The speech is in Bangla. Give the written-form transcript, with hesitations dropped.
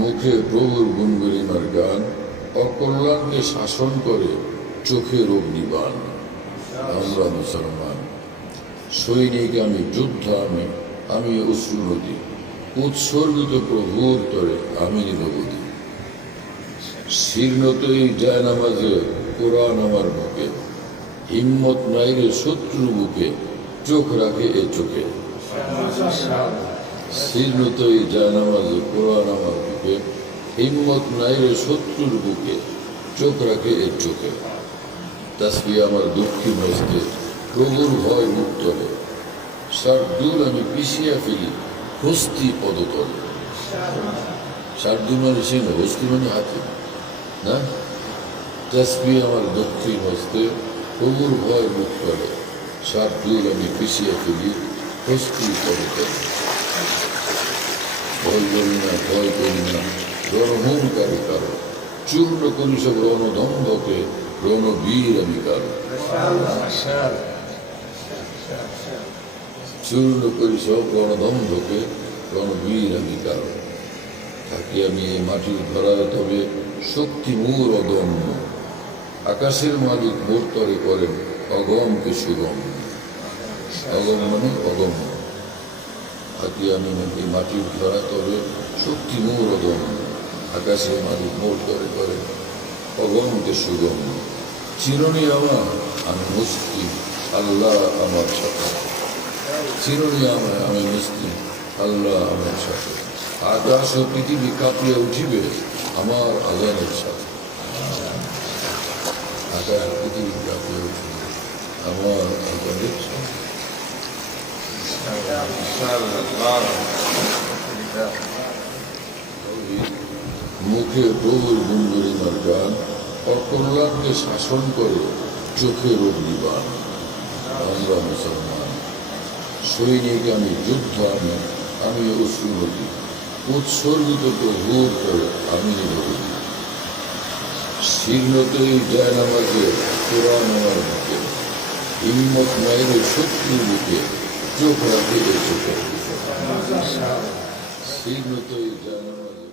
মুখে প্রভুর গুণগরিমার গান, অকল্যাণকে শাসন করে চোখের অগ্নিবাণ। আমরা মুসলমান সৈনিক, আমি যোদ্ধা, আমি অশ্রু নদী, উৎসর্গিত প্রভুর তরে আমি নিরবধি। শীর্ণত এই জায়নামাজে কোরআন আমার বুকে, হিম্মত নাই রে শত্রু বুকে, চোখ রাখে এ চোখে। শীর্ণত এই জায়নামাজে কোরআন আমার বুকে, হিম্মত নাই রে শত্রুর বুকে, চোখ রাখে এ চোখে। তাসবিহ আমার দক্ষিণ হস্তে, প্রভুর ভয় মুক্তলে, শার্দুল আমি পিছিয়ে ফেলি হস্তি পদতলে। শার্দুল মানে চিহ্ন, হস্তি মানে হাতে না। তাসবিহ আমার দক্ষিণ হস্তে, প্রভুর ভয় মুক্তলে, শার্দুল আমি পিছিয়ে ফেলি হস্তি পদতলে। ভয় করি না, ভয় করি না রণহুঙ্কারী কারো, চূর্ণ করি সব রণদম্ভকে, রণবীর আমি কারো। চূর্ণ করি সব রণদম্ভকে, রণবীর আমি কারো। থাকি আমি এই মাটির ধরায়, তবে শক্তি মোর অদম্য, আকাশের মালিক মোর তরে করেন অগমকে সুগম। অগম মানে অগম্য। থাকি আমি এই মাটির ধরায়, তবে শক্তি মোর অদম্য, আকাশের মালিক মোর তরে করেন অগমকে সুগম। চিরণী আমার আমি মুসলিম, আল্লাহ আমার সাথে। চিরণী আমার আমি মুসলিম, আল্লাহ আমার সাথে। আকাশ ও পৃথিবী কাঁপিয়ে উঠিবে আমার আজানের সাথে। আকাশ পৃথিবী কাঁপিয়ে উঠিবে আমার আজানের সাথে। মুখে প্রভুর গুণগরিমার গান, অকল্যাণকে শাসন করে চোখের অগ্নিবাণ। আমরা মুসলমান সৈনিক, আমি যোদ্ধা, আমি অশ্রু নদী, উৎসর্গিত প্রভুর করে আমি নিরবধি। শীর্ণত এই জায়নামাজে কোরআন আমার বুকে, হিম্মত নাই রে শত্রুর বুকে, চোখ রাখে এ চোখে। শীর্ণত এই জায়নামাজে